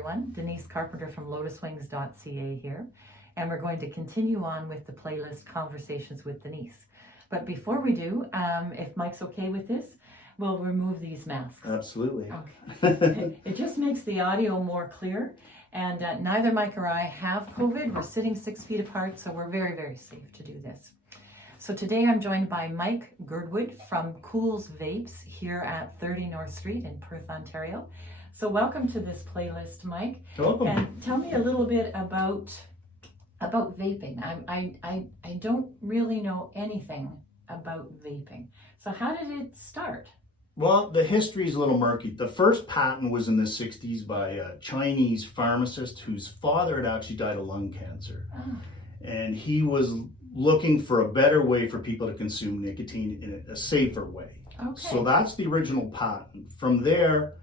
everyone. Denise Carpenter from lotuswings.ca here, and we're going to continue on with the playlist Conversations with Denise. But before we do, if Mike's okay with this, we'll remove these masks. Absolutely. Okay. It just makes the audio more clear, and neither Mike or I have COVID. We're sitting 6 feet apart, so we're very, very safe to do this. So today I'm joined by Mike Girdwood from Cool's Vapes here at 30 North Street in Perth, Ontario. So welcome to this playlist, Mike. Welcome. And tell me a little bit about vaping. I don't really know anything about vaping. So how did it start? Well, the history is a little murky. The first patent was in the 60s by a Chinese pharmacist whose father had actually died of lung cancer. Oh. And he was looking for a better way for people to consume nicotine in a safer way. Okay. So that's the original patent. From there,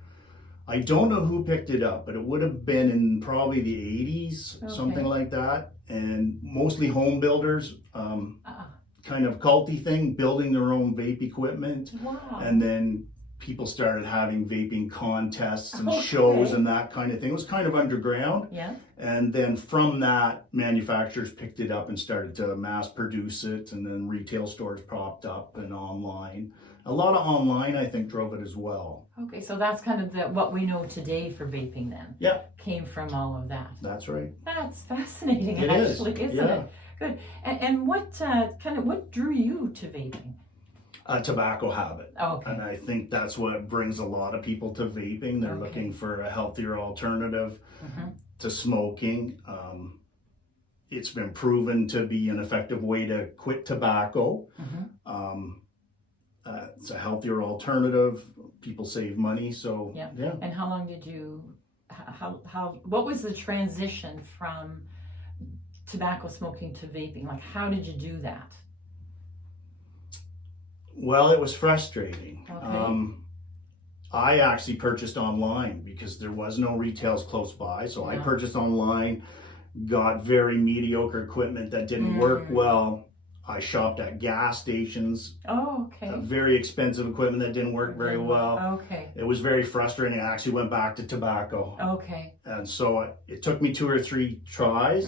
I don't know who picked it up, but it would have been in probably the 80s, something like that. And mostly home builders, kind of culty thing, building their own vape equipment. Wow. And then people started having vaping contests and shows and that kind of thing. It was kind of underground. Yeah. And then from that, manufacturers picked it up and started to mass produce it, and then retail stores popped up and online. A lot of online, I think, drove it as well. Okay, so that's kind of what we know today for vaping then. Yeah. Came from all of that. That's right. That's fascinating, It actually, is. isn't Yeah. it? Good. And what drew you to vaping? A tobacco habit. Okay. And I think that's what brings a lot of people to vaping. They're looking for a healthier alternative to smoking. It's been proven to be an effective way to quit tobacco. It's a healthier alternative. People save money, so yeah. And how long did you? What was the transition from tobacco smoking to vaping? Like, how did you do that? Well, it was frustrating. Okay. I actually purchased online because there was no retails close by. So I purchased online, got very mediocre equipment that didn't work well. I shopped at gas stations. Oh, okay. Very expensive equipment that didn't work very well. Okay. It was very frustrating. I actually went back to tobacco. Okay. And so it took me 2 or 3 tries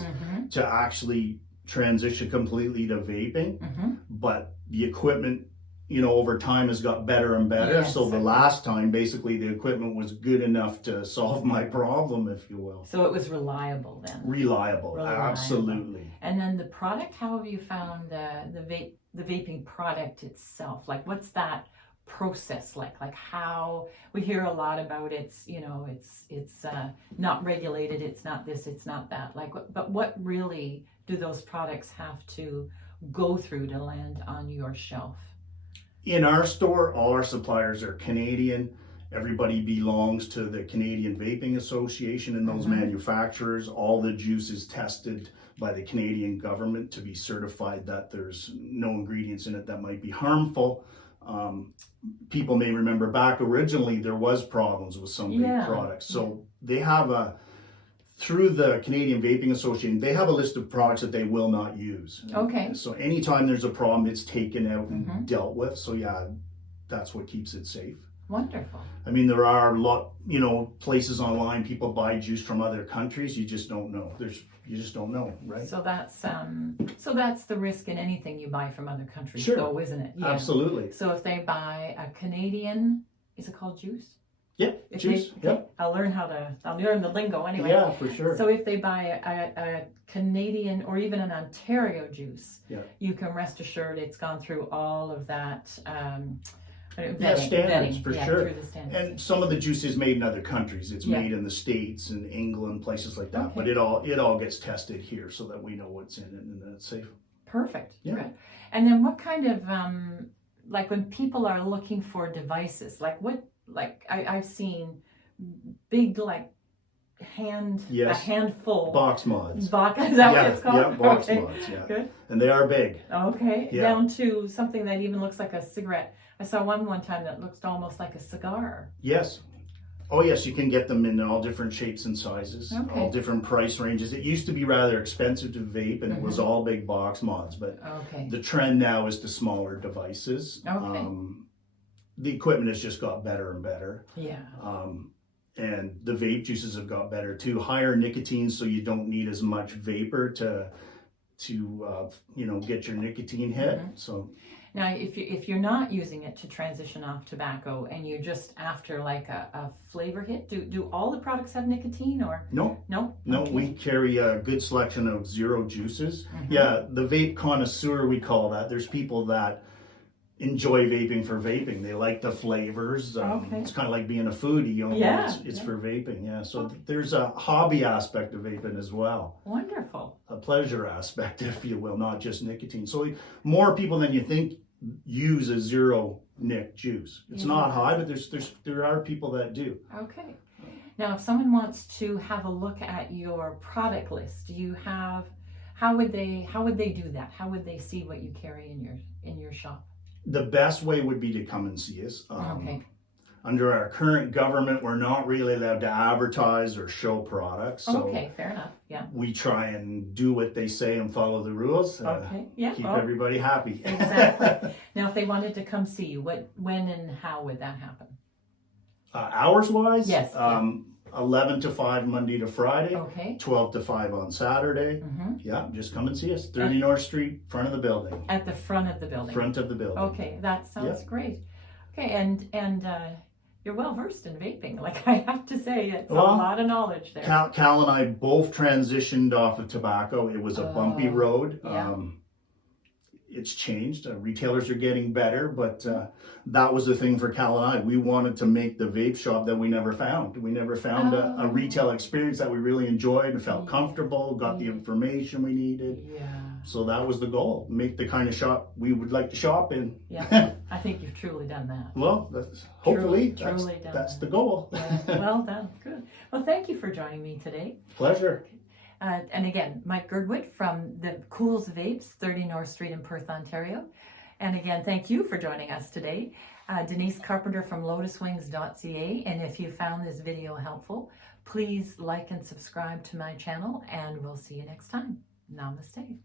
to actually transition completely to vaping. But the equipment, over time has got better and better. Yes. So the last time, basically, the equipment was good enough to solve my problem, if you will. So it was reliable then. Reliable. Absolutely. And then the product, how have you found the vaping product itself? Like, what's that process like? Like, how we hear a lot about it's not regulated, it's not this, it's not that. Like, but what really do those products have to go through to land on your shelf? In our store, all our suppliers are Canadian. Everybody belongs to the Canadian Vaping Association and those manufacturers. All the juice is tested by the Canadian government to be certified that there's no ingredients in it that might be harmful. People may remember back originally there was problems with some vape products. So they have through the Canadian Vaping Association, they have a list of products that they will not use. Okay. So anytime there's a problem, it's taken out and dealt with. So yeah, that's what keeps it safe. Wonderful. I mean, there are a lot, places online, people buy juice from other countries. You just don't know. You just don't know, right? So that's the risk in anything you buy from other countries, though, isn't it? Yeah. Absolutely. So if they buy a Canadian, is it called juice? Yeah, juice. I'll learn the lingo anyway. Yeah, for sure. So if they buy a Canadian or even an Ontario juice, you can rest assured it's gone through all of that standards for sure. Through the standards. And some of the juice is made in other countries. It's made in the States and England, places like that. But it all gets tested here so that we know what's in it and that it's safe. Perfect. Yeah. Right. And then what kind of like when people are looking for devices, I've seen big a handful box mods. Is that what it's called? Yeah, box mods. Yeah. Good. And they are big. Okay. Down to something that even looks like a cigarette. I saw one time that looked almost like a cigar. Yes. Oh yes, you can get them in all different shapes and sizes, all different price ranges. It used to be rather expensive to vape, and it was all big box mods. But the trend now is to smaller devices. Okay. The equipment has just got better and better. Yeah. and the vape juices have got better too. Higher nicotine, so you don't need as much vapor to get your nicotine hit. So now, if you're not using it to transition off tobacco and you're just after like a flavor hit, do all the products have nicotine or no? Okay. We carry a good selection of zero juices. Yeah, the vape connoisseur, we call that. There's people that enjoy vaping for vaping. They like the flavors. It's kind of like being a foodie, it's for vaping. Yeah, so there's a hobby aspect of vaping as well. Wonderful. A pleasure aspect, if you will, not just nicotine. So more people than you think use a zero nic juice. It's not high, but there are people that do. Okay. Now, if someone wants to have a look at your product list, how would they do that? How would they see what you carry in your shop? The best way would be to come and see us. Okay. Under our current government, we're not really allowed to advertise or show products. So okay, fair enough. Yeah. we try and do what they say and follow the rules. Okay. Yeah. Keep everybody happy. Exactly. Now, if they wanted to come see you, when and how would that happen? Hours-wise? Yes. 11 to 5 Monday to Friday. Okay. 12 to 5 on Saturday. Yeah, just come and see us. 30 North Street, front of the building. At the front of the building. Front of the building. Okay, that sounds great. Okay, and you're well versed in vaping. Like I have to say, it's a lot of knowledge there. Cal and I both transitioned off of tobacco. It was a bumpy road. Yeah. It's changed. Retailers are getting better, but that was the thing for Cal and I. We wanted to make the vape shop that we never found. We never found a retail experience that we really enjoyed and felt comfortable, got the information we needed. Yeah. So that was the goal, make the kind of shop we would like to shop in. Yeah, I think you've truly done that. Well, hopefully truly that's the goal. Yeah. Well done, good. Well, thank you for joining me today. Pleasure. And again, Mike Girdwood from the Cools Vapes, 30 North Street in Perth, Ontario. And again, thank you for joining us today. Denise Carpenter from lotuswings.ca. And if you found this video helpful, please like and subscribe to my channel, and we'll see you next time. Namaste.